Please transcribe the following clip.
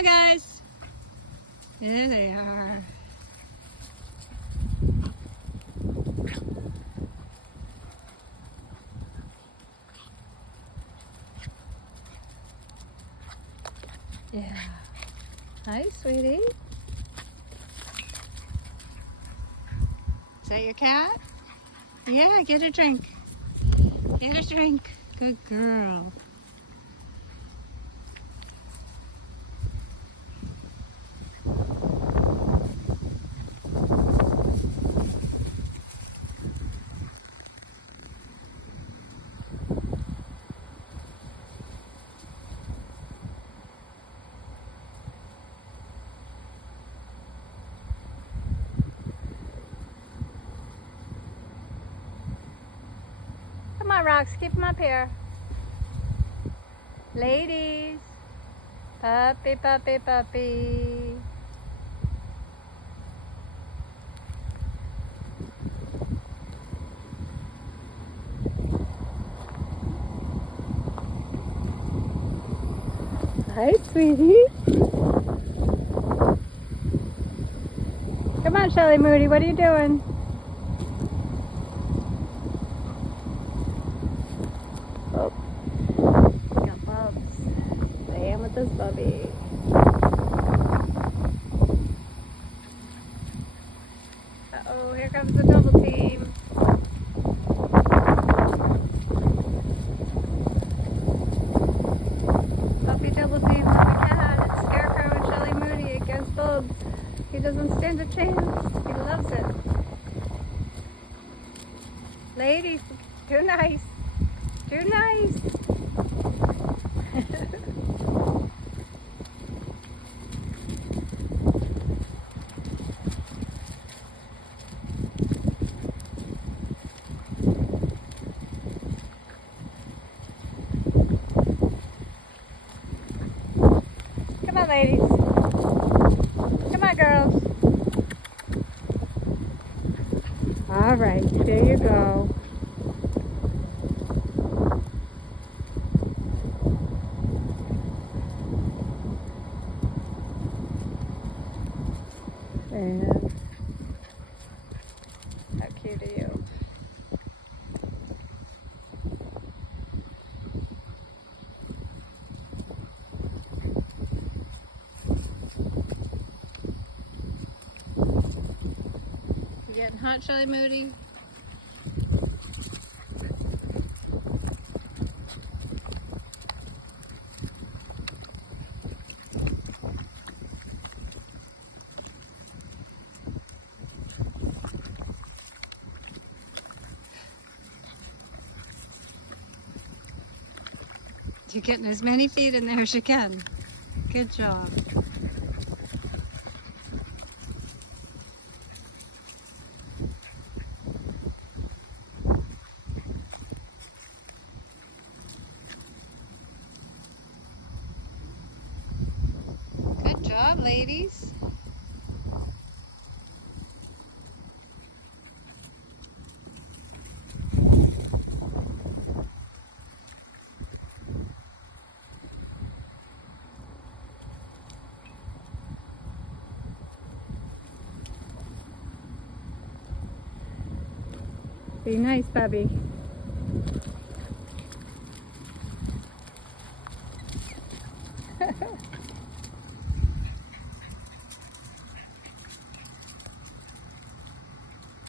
on, guys. There they are. Yeah. Hi, sweetie. Is that your cat? Yeah, get a drink. Get a drink. Good girl. Come on, Rox, keep them up here. Ladies. Puppy, puppy, puppy. Hi, sweetie. Come on, Shelly Moody, what are you doing? Oh, we got Bubs. Playing with this puppy. Uh-oh, here comes the double team. Puppy double team with the cat. It's Scarecrow and Shelly Moody against Bubs. He doesn't stand a chance. He loves it. Ladies, too nice. Too nice. Come on, ladies. Come on, girls. All right, there you go. And how cute are you? You getting hot, Shelly Moody? You're getting as many feet in there as you can. Good job. Good job, ladies. Be nice, Bubby.